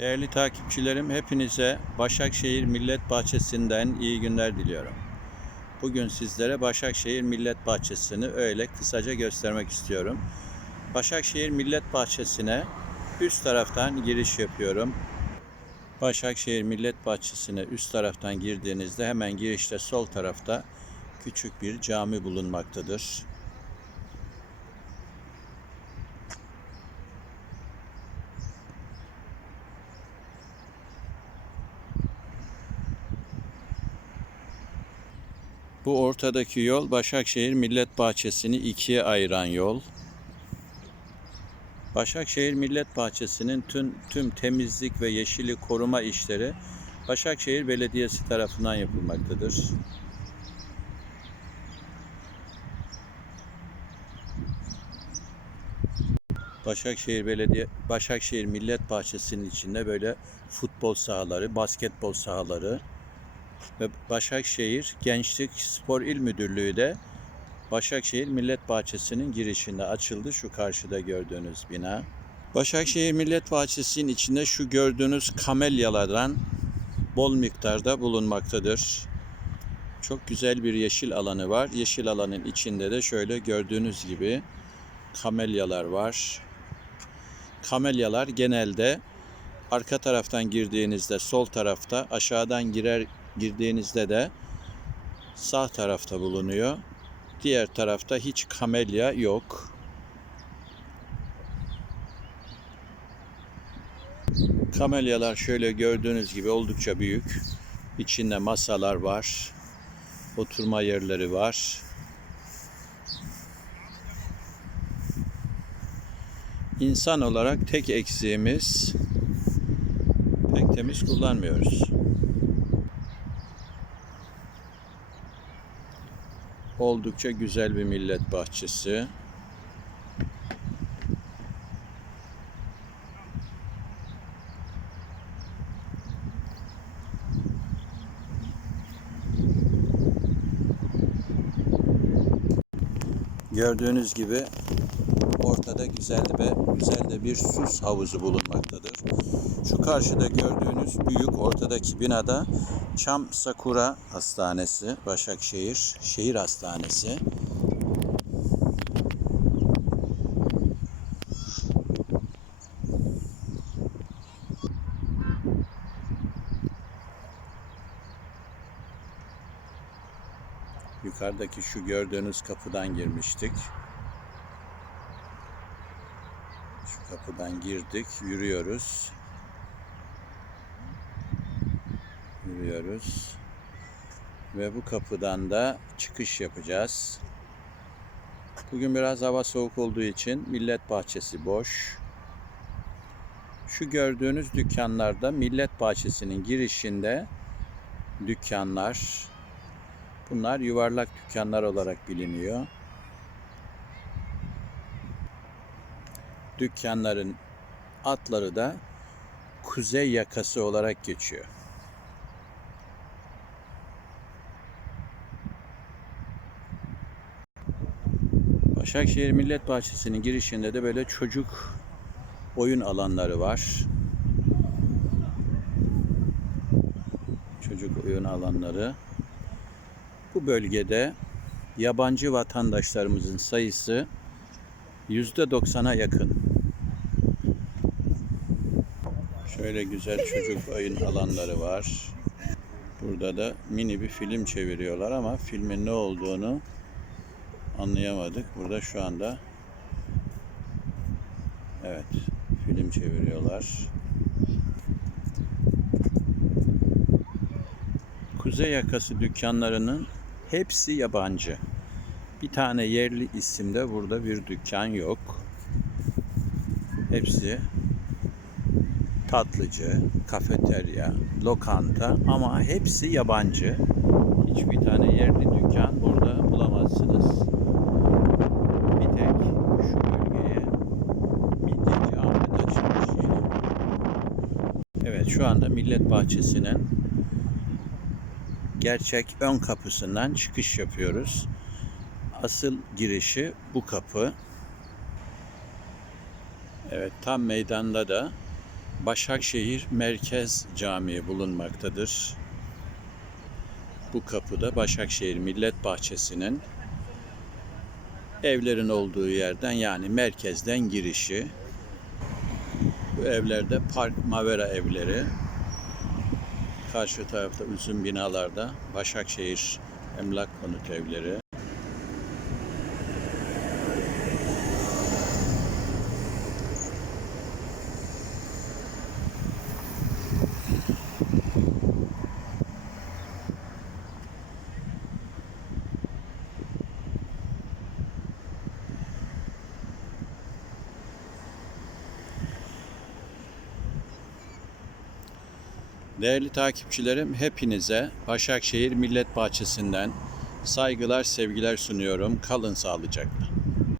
Değerli takipçilerim hepinize Başakşehir Millet Bahçesi'nden iyi günler diliyorum. Bugün sizlere Başakşehir Millet Bahçesi'ni öyle kısaca göstermek istiyorum. Başakşehir Millet Bahçesi'ne üst taraftan giriş yapıyorum. Başakşehir Millet Bahçesi'ne üst taraftan girdiğinizde hemen girişte sol tarafta küçük bir cami bulunmaktadır. Bu ortadaki yol Başakşehir Millet Bahçesi'ni ikiye ayıran yol. Başakşehir Millet Bahçesi'nin tüm, tüm temizlik ve yeşili koruma işleri Başakşehir Belediyesi tarafından yapılmaktadır. Başakşehir Belediye Başakşehir Millet Bahçesi'nin içinde böyle futbol sahaları, basketbol sahaları, ve Başakşehir Gençlik Spor İl Müdürlüğü de Başakşehir Millet Bahçesi'nin girişinde açıldı. Şu karşıda gördüğünüz bina. Başakşehir Millet Bahçesi'nin içinde şu gördüğünüz kamelyalardan bol miktarda bulunmaktadır. Çok güzel bir yeşil alanı var. Yeşil alanın içinde de şöyle gördüğünüz gibi kamelyalar var. Kamelyalar genelde arka taraftan girdiğinizde sol tarafta, aşağıdan girer girdiğinizde de sağ tarafta bulunuyor. Diğer tarafta hiç kamelya yok. Kamelyalar şöyle gördüğünüz gibi oldukça büyük. İçinde masalar var. Oturma yerleri var. İnsan olarak tek eksiğimiz pek temiz kullanmıyoruz. Oldukça güzel bir millet bahçesi. Gördüğünüz gibi ortada güzel ve güzel de bir sus havuzu bulunmaktadır. Şu karşıda gördüğünüz büyük ortadaki binada Çam Sakura Hastanesi, Başakşehir Şehir Hastanesi. Yukarıdaki şu gördüğünüz kapıdan girmiştik. Şu kapıdan girdik, yürüyoruz. Yürüyoruz. Ve bu kapıdan da çıkış yapacağız. Bugün biraz hava soğuk olduğu için Millet Bahçesi boş. Şu gördüğünüz dükkanlarda Millet Bahçesi'nin girişinde dükkanlar. Bunlar yuvarlak dükkanlar olarak biliniyor. Dükkanların adları da kuzey yakası olarak geçiyor. Başakşehir Millet Bahçesi'nin girişinde de böyle çocuk oyun alanları var. Çocuk oyun alanları. Bu bölgede yabancı vatandaşlarımızın sayısı %90'a yakın. Şöyle güzel çocuk oyun alanları var. Burada da mini bir film çeviriyorlar ama filmin ne olduğunu anlayamadık. Burada şu anda evet film çeviriyorlar. Kuzey yakası dükkanlarının hepsi yabancı. Bir tane yerli isimde burada bir dükkan yok. Hepsi tatlıcı, kafeterya, lokanta ama hepsi yabancı. Hiçbir tane yerli dükkan burada bulamazsınız. Bir tek şu bölgeye Midyeci Ahmet açılmış yeni. Evet şu anda Millet Bahçesi'nin gerçek ön kapısından çıkış yapıyoruz. Asıl girişi bu kapı. Evet tam meydanda da Başakşehir Merkez Camii bulunmaktadır. Bu kapıda Başakşehir Millet Bahçesi'nin evlerin olduğu yerden yani merkezden girişi. Bu evlerde Park Mavera evleri. Karşı tarafta uzun binalarda Başakşehir Emlak Konut evleri. Değerli takipçilerim, hepinize Başakşehir Millet Bahçesi'nden saygılar, sevgiler sunuyorum. Kalın sağlıcakla.